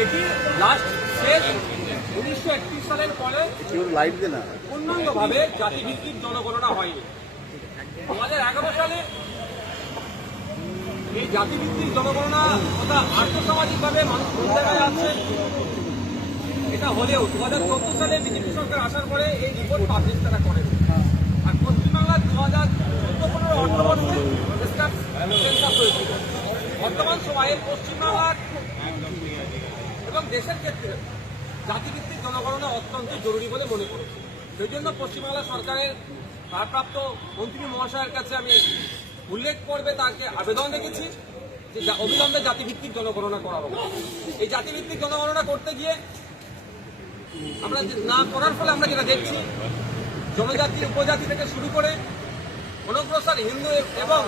দেখি লাস্ট শেষ 1931 সালের পরে পূর্ণাঙ্গভাবে জাতিভিত্তিক জনগণনা হয়নি। 2011 সালে এই জাতিভিত্তিক জনগণনা তথা আর্থসামাজিকভাবে মানুষ কোন জায়গায় আছে এটা হলেও 2014 সালে বিজেপি সরকার আসার পরে এই রিপোর্ট পাবলিশ তারা করেন। আর পশ্চিমবাংলার 2014-15 অর্থবর্ষে সেন্সাস হয়েছিল। বর্তমান সময়ে পশ্চিমবাংলার এবং দেশের ক্ষেত্রে জাতিভিত্তিক জনগণনা অত্যন্ত জরুরি বলে মনে করেছি। সেই জন্য পশ্চিমবাংলা সরকারের ভারপ্রাপ্ত মন্ত্রী মহাশয়ের কাছে আমি উল্লেখ করবে তাকে আবেদন রেখেছি যে অবিলম্বে জাতিভিত্তিক জনগণনা করা হবে। এই জাতিভিত্তিক জনগণনা করতে গিয়ে আমরা না করার ফলে আমরা যেটা দেখছি, জনজাতি উপজাতি থেকে শুরু করে অনগ্রসর হিন্দু এবং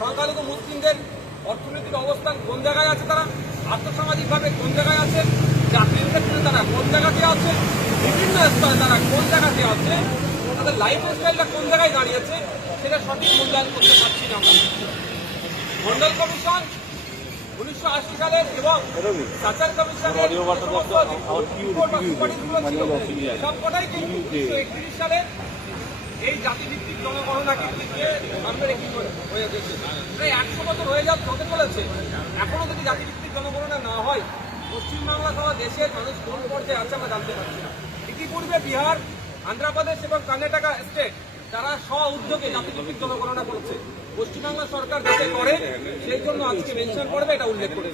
সংখ্যালঘু মুসলিমদের অর্থনৈতিক অবস্থান কোন জায়গায় আছে, তারা আর্থসামাজিকভাবে কোন জায়গায় আছে, চাকরির ক্ষেত্রে তারা কোন জায়গাতে আছে, বিভিন্ন স্তরে তারা কোন জায়গাতে আছে, তাদের লাইফ স্টাইলটা কোন জায়গায় দাঁড়িয়েছে সেটা সঠিক মূল্যায়ন করতে পারছি না আমরা। মন্ডল কমিশন 1980 সালের এবং সাচার কমিশনের সবকটাই কিন্তু 1931 সালে এই জাতিভিত্তিক জনগণনাকে সামনে রেখে হয়ে গেছে। প্রায় 100 বছর হতে চলেছে, এখনো যদি জাতিভিত্তিক জনগণনা না হয় পশ্চিমবাংলা সহ দেশের মানুষ কোন পর্যায়ে আছে আমরা জানতে পারছি না। ইতিপূর্বে বিহার, আন্ধ্রপ্রদেশ এবং কর্ণাটকা স্টেট তারা স্ব উদ্যোগে জাতিভিত্তিক জনগণনা করছে। পশ্চিমবাংলা সরকার যাতে করে সেই জন্য আজকে মেনশন করবে এটা উল্লেখ করে